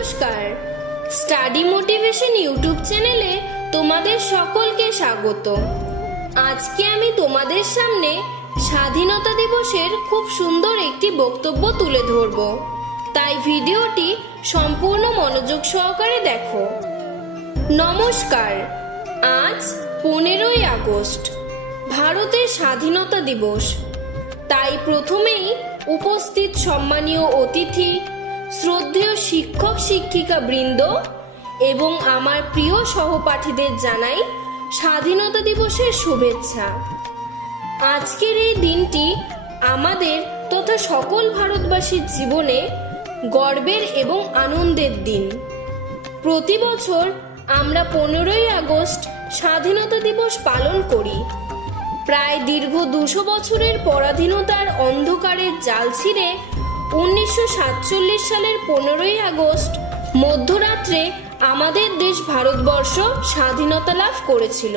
নমস্কার, study motivation YouTube চ্যানেলে তোমাদের সকলকে স্বাগত। আজকে আমি তোমাদের সামনে স্বাধীনতা দিবসের খুব সুন্দর একটি বক্তব্য তুলে ধরব, তাই ভিডিওটি সম্পূর্ণ মনোযোগ সহকারে দেখো। নমস্কার, আজ 15ই আগস্ট, ভারতের স্বাধীনতা দিবস। তাই প্রথমেই উপস্থিত সম্মানীয় অতিথি, শ্রদ্ধেয় শিক্ষক শিক্ষিকা বৃন্দ এবং আমার প্রিয় সহপাঠীদের জানাই স্বাধীনতা দিবসের শুভেচ্ছা। আজকের এই দিনটি আমাদের তথা সকল ভারতবাসীর জীবনে গর্বের এবং আনন্দের দিন। প্রতি বছর আমরা 15ই আগস্ট স্বাধীনতা দিবস পালন করি। প্রায় দীর্ঘ 200 বছরের পরাধীনতার অন্ধকারের জাল ছিঁড়ে 1947 সালের 15ই আগস্ট মধ্যরাত্রে আমাদের দেশ ভারতবর্ষ স্বাধীনতা লাভ করেছিল।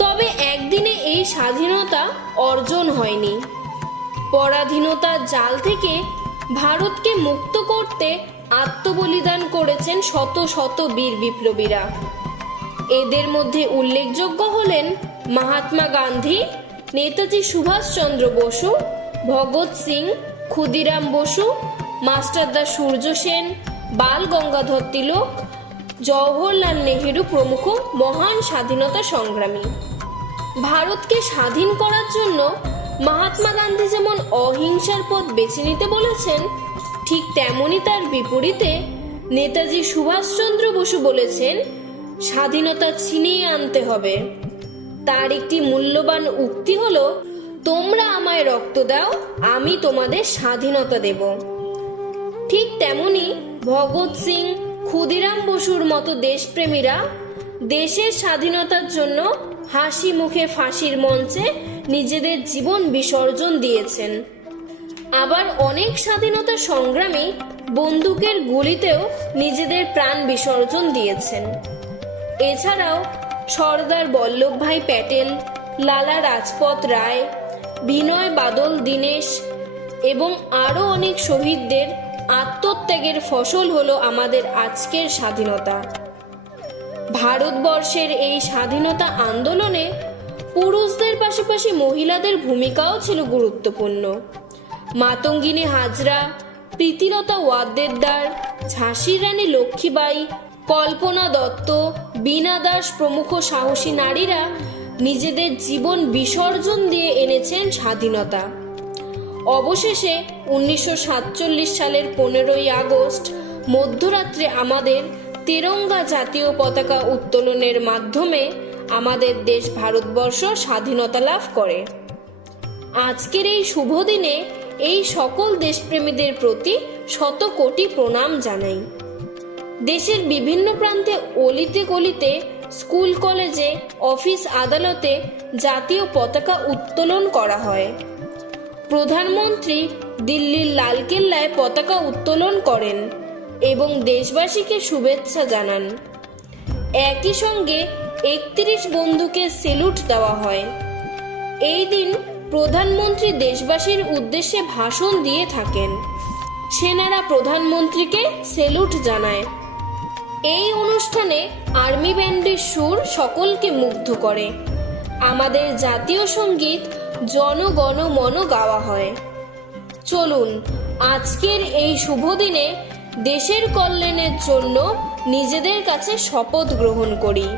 তবে একদিনে এই স্বাধীনতা অর্জন হয়নি। পরাধীনতার জাল থেকে ভারতকে মুক্ত করতে আত্মবলিদান করেছেন শত শত বীর বিপ্লবীরা। এদের মধ্যে উল্লেখযোগ্য হলেন মহাত্মা গান্ধী, নেতাজি সুভাষচন্দ্র বসু, ভগৎ সিং, ক্ষুদিরাম বসু, মাস্টারদা সূর্য সেন, বাল গঙ্গাধর তিলক, জওহরলাল নেহেরু প্রমুখ মহান স্বাধীনতা সংগ্রামী। ভারতকে স্বাধীন করার জন্য মহাত্মা গান্ধী যেমন অহিংসার পথ বেছে নিতে বলেছেন, ঠিক তেমনি তার বিপরীতে নেতাজি সুভাষচন্দ্র বসু বলেছেন স্বাধীনতা ছিনিয়ে আনতে হবে। তার একটি মূল্যবান উক্তি হলো, তোমরা আমায় রক্ত দাও, আমি তোমাদের স্বাধীনতা দেব। ঠিক তেমনি ভগৎ সিং, ক্ষুদিরাম বসুর মতো দেশপ্রেমীরা দেশের স্বাধীনতার জন্য হাসি মুখে ফাঁসির মঞ্চে নিজেদের জীবন বিসর্জন দিয়েছেন। আবার অনেক স্বাধীনতা সংগ্রামী বন্দুকের গুলিতেও নিজেদের প্রাণ বিসর্জন দিয়েছেন। এছাড়াও সর্দার বল্লভভাই প্যাটেল, লালা রাজপথ রায়, বিনয় বাদল দীনেশ এবং আরও অনেক শহীদদের আত্মত্যাগের ফসল হলো আমাদের আজকের স্বাধীনতা। ভারতবর্ষের এই স্বাধীনতা আন্দোলনে পুরুষদের পাশাপাশি মহিলাদের ভূমিকাও ছিল গুরুত্বপূর্ণ। মাতঙ্গিনী হাজরা, প্রীতিলতা ওয়াদ্দেদার, ঝাঁসির রানী লক্ষ্মীবাই, কল্পনা দত্ত, বীণা দাস প্রমুখ সাহসী নারীরা নিজেদের জীবন বিসর্জন দিয়ে এনেছেন স্বাধীনতা। অবশেষে 1947 সালের 15ই আগস্ট মধ্যরাত্রে আমাদের তিরঙ্গা জাতীয় পতাকা উত্তোলনের মাধ্যমে আমাদের দেশ ভারতবর্ষ স্বাধীনতা লাভ করে। আজকের এই শুভ দিনে এই সকল দেশপ্রেমীদের প্রতি শত কোটি প্রণাম জানাই। দেশের বিভিন্ন প্রান্তে অলিতে গলিতে, স্কুল কলেজে, অফিস আদালতে জাতীয় পতাকা উত্তোলন করা হয়। প্রধানমন্ত্রী দিল্লির লালকেল্লায় পতাকা উত্তোলন করেন এবং দেশবাসীকে শুভেচ্ছা জানান। একই সঙ্গে 31 বন্দুকের সেলুট দেওয়া হয়। এই দিন প্রধানমন্ত্রী দেশবাসীর উদ্দেশ্যে ভাষণ দিয়ে থাকেন। সেনারা প্রধানমন্ত্রীকে সেলুট জানায়। এই অনুষ্ঠানে আর্মি ব্যান্ডের সুর সকলকে মুগ্ধ করে। আমাদের জাতীয় সঙ্গীত জন গণ মন গাওয়া হয়। চলুন আজকের এই শুভ দিনে দেশের কল্যাণের জন্য নিজেদের কাছে শপথ গ্রহণ করি।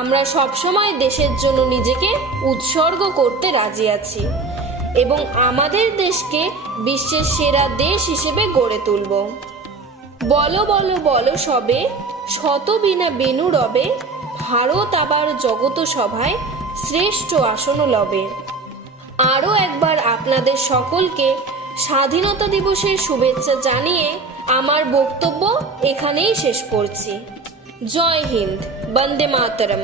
আমরা সবসময় দেশের জন্য নিজেকে উৎসর্গ করতে রাজি আছি এবং আমাদের দেশকে বিশ্বের সেরা দেশ হিসেবে গড়ে তুলব। বলো বলো বলো সবে, শত বিনা বেনু রবে, ভারত আবার জগত সভায় শ্রেষ্ঠ আসন লবে। আরও একবার আপনাদের সকলকে স্বাধীনতা দিবসের শুভেচ্ছা জানিয়ে আমার বক্তব্য এখানেই শেষ করছি। জয় হিন্দ, বন্দে মাতরম।